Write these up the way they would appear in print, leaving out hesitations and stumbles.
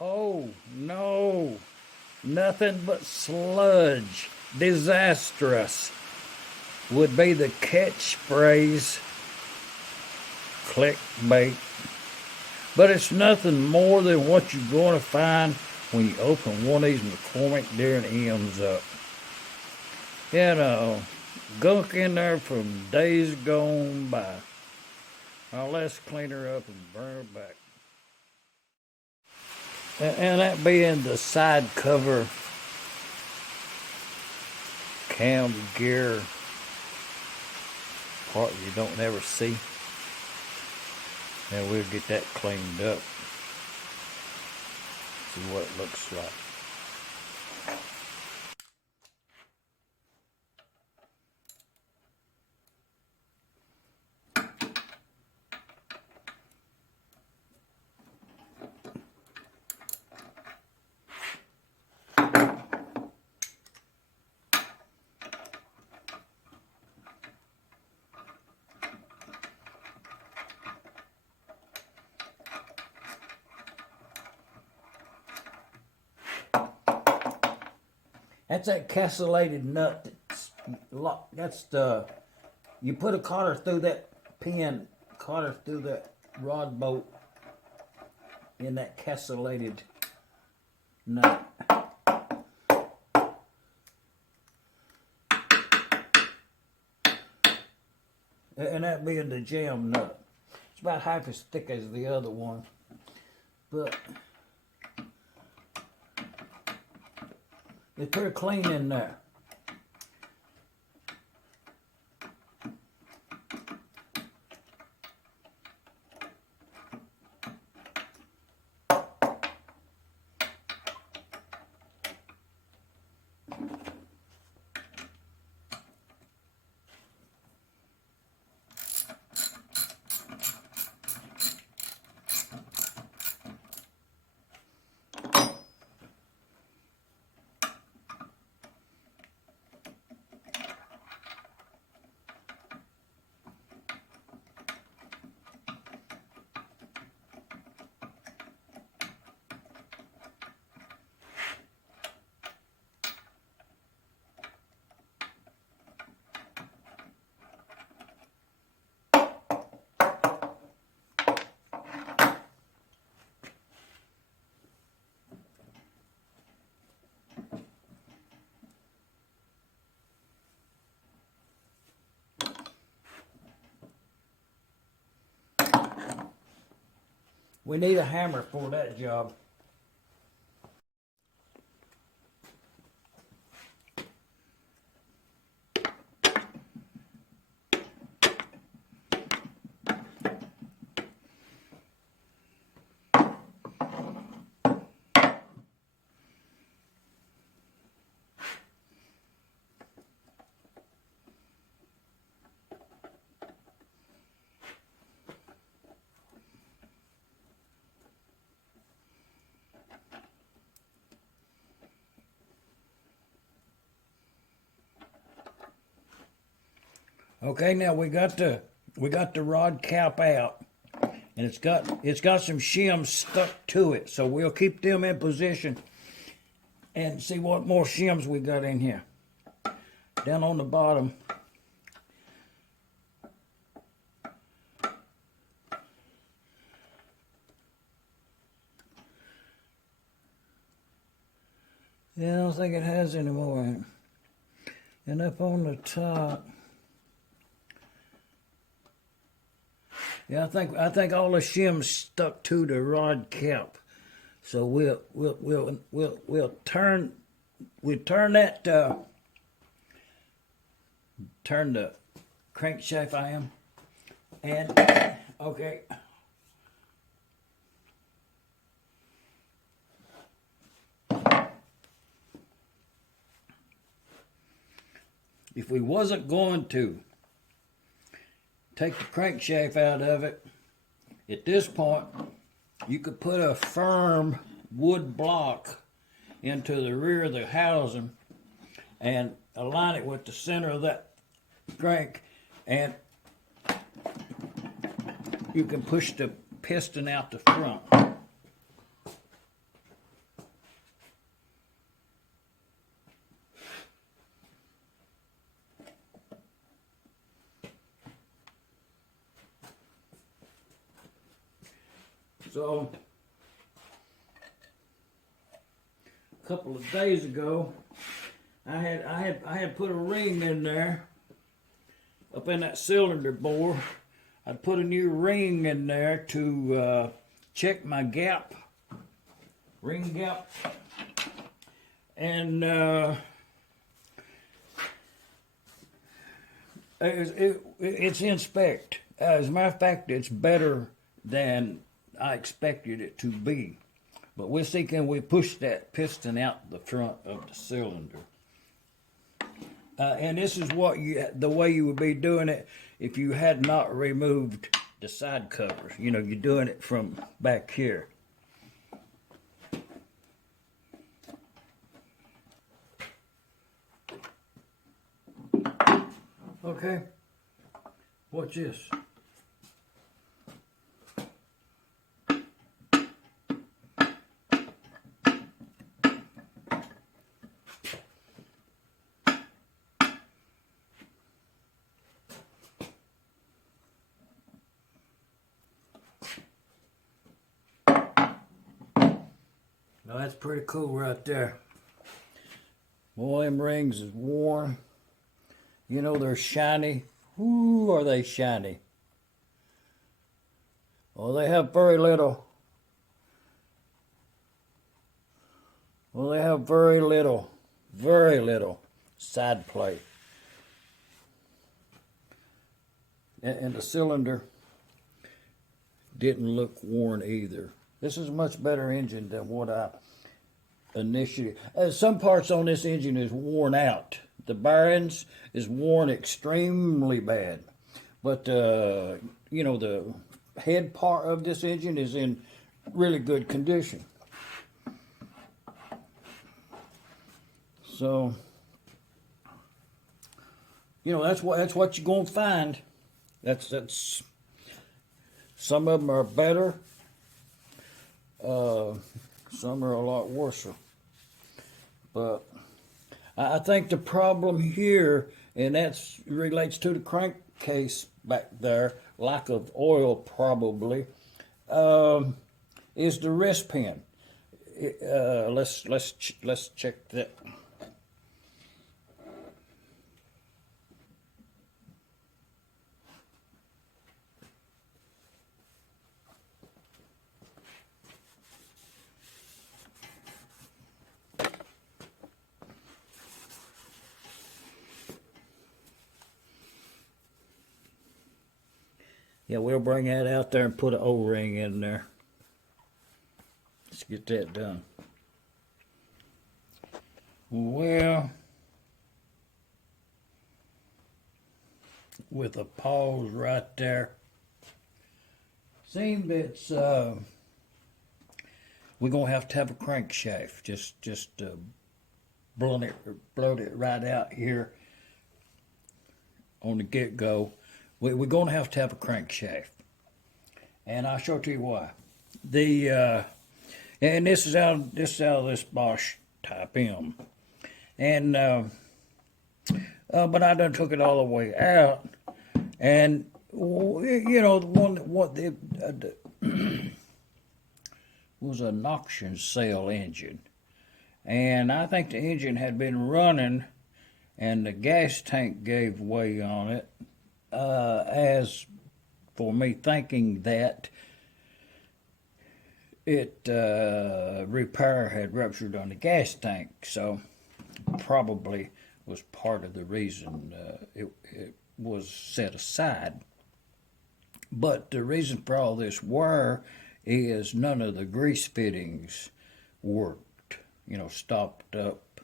Oh no, nothing but sludge. Disastrous would be the catchphrase. Clickbait. But it's nothing more than what you're going to find when you open one of these McCormick-Deering-Engines up. You know, gunk in there from days gone by. Now let's clean her up and burn her back. And that being the side cover cam gear part you don't ever see. And we'll get that cleaned up. See what it looks like. That's that castellated nut. That's the, you put a cotter through that pin, cotter through that rod bolt in that castellated nut. And that being the jam nut. It's about half as thick as the other one, but it's pretty clean in there. We need a hammer for that job. Okay, now we got the rod cap out, and it's got some shims stuck to it. So we'll keep them in position and see what more shims we got in here. Down on the bottom. Yeah, I don't think it has any more. And up on the top. Yeah, I think all the shims stuck to the rod cap. So we'll turn that turn the crankshaft iron, and okay. If we wasn't going to take the crankshaft out of it, at this point, you could put a firm wood block into the rear of the housing and align it with the center of that crank, and you can push the piston out the front. So a couple of days ago, I had put a ring in there up in that cylinder bore. I put a new ring in there to check my gap, ring gap, and it's in spec. As a matter of fact, it's better than I expected it to be. But we'll see, can we push that piston out the front of the cylinder? And this is the way you would be doing it if you had not removed the side covers. You know, you're doing it from back here. Okay, watch this. Now that's pretty cool right there. Boy, them rings is worn. You know, they're shiny. Ooh, are they shiny? Well, they have very little. Well, they have very little side plate. And the cylinder didn't look worn either. This is a much better engine than what I initially... some parts on this engine is worn out. The bearings is worn extremely bad. But, you know, the head part of this engine is in really good condition. So, you know, that's what you're going to find. That's some of them are better. Some are a lot worse. But I think the problem here, and that relates to the crankcase back there, lack of oil probably, is the wrist pin. Let's check that. Yeah, we'll bring that out there and put an O-ring in there. Let's get that done. Well, with a pause right there, seems it's we're gonna have to have a crankshaft. Just blow it right out here on the get-go. We're going to have a crankshaft, and I'll show to you why. And this is out of this Bosch Type M, and but I done took it all the way out, and you know, was an auction sale engine, and I think the engine had been running, and the gas tank gave way on it. As for me thinking that it repair had ruptured on the gas tank, so probably was part of the reason it was set aside. But the reason for all this wear is none of the grease fittings worked, you know, stopped up.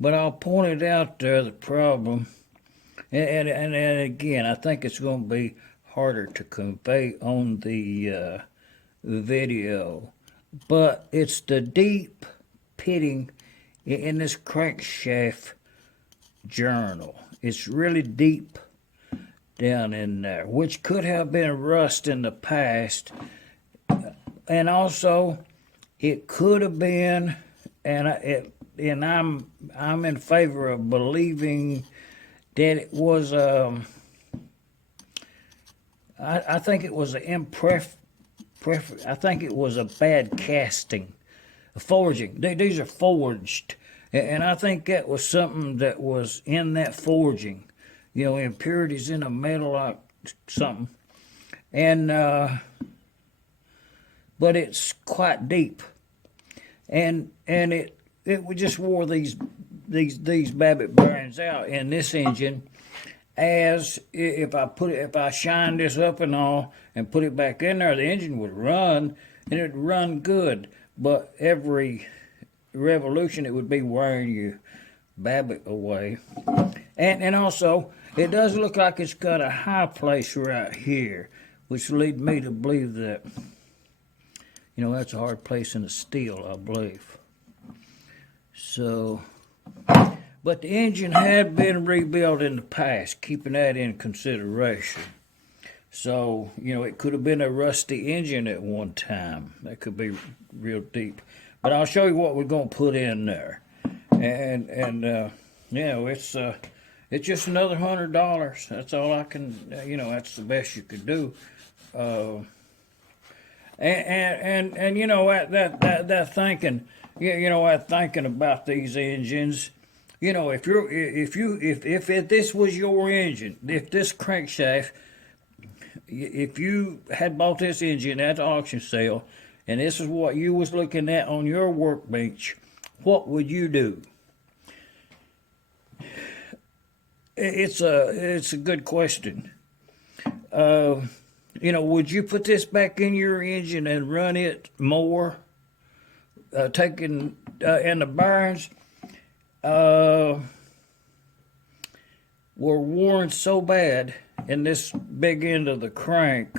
But I'll point it out there, the problem. And again, I think it's going to be harder to convey on the video, but it's the deep pitting in this crankshaft journal. It's really deep down in there, which could have been rust in the past, and also it could have been, and I'm in favor of believing that it was I think it was an I think it was a bad casting, a forging. These are forged, and I think that was something that was in that forging. You know, impurities in a metal, like something, and but it's quite deep, and it just wore these Babbitt bearings out in this engine. As if I shine this up and all and put it back in there, the engine would run and it'd run good. But every revolution, it would be wearing your Babbitt away. And also, it does look like it's got a high place right here, which lead me to believe that, you know, that's a hard place in the steel, I believe. So, but the engine had been rebuilt in the past, keeping that in consideration. So, you know, it could have been a rusty engine at one time. That could be real deep. But I'll show you what we're going to put in there. And you know, it's just another $100. That's all I can, you know, that's the best you could do. And you know, that thinking, you know, that thinking about these engines. You know, if this was your engine, if this crankshaft, if you had bought this engine at the auction sale, and this is what you was looking at on your workbench, what would you do? It's a good question. You know, would you put this back in your engine and run it more, taking and the bearings were worn so bad in this big end of the crank,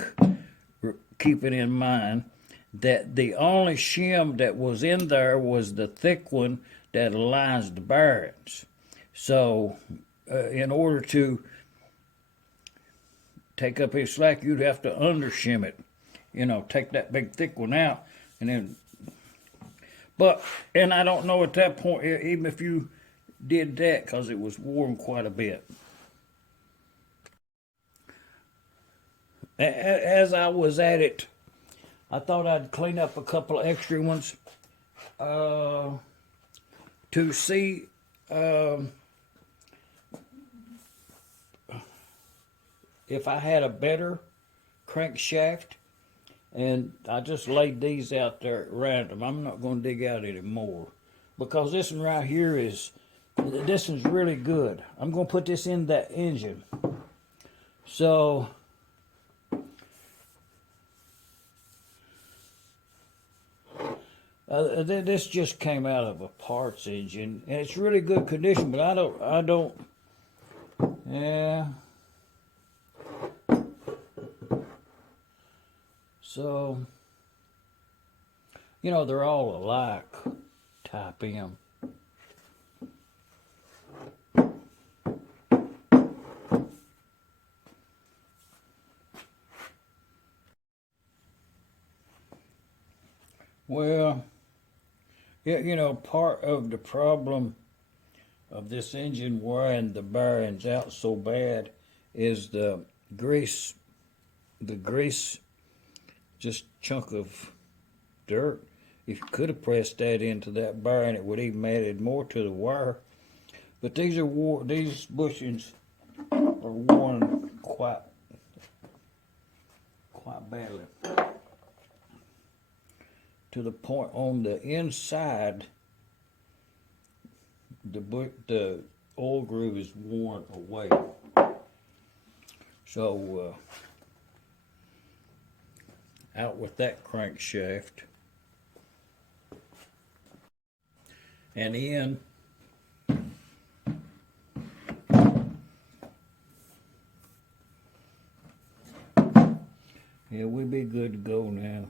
keeping in mind that the only shim that was in there was the thick one that aligns the bearings. So in order to take up his slack, you'd have to undershim it, you know, take that big thick one out, and then, and I don't know at that point, even if you did that, because it was worn quite a bit. As I was at it, I thought I'd clean up a couple of extra ones to see if I had a better crankshaft, and I just laid these out there at random. I'm not going to dig out any more because this one right here this one's really good. I'm going to put this in that engine. So this just came out of a parts engine, and it's really good condition, but I don't, yeah. So, you know, they're all alike, type M. Well, you know, part of the problem of this engine wearing the bearings out so bad is the grease, just chunk of dirt. If you could have pressed that into that bearing, it would even added more to the wire. But these bushings are worn quite badly, to the point on the inside the oil groove is worn away. So out with that crankshaft, and in yeah, we'll be good to go now.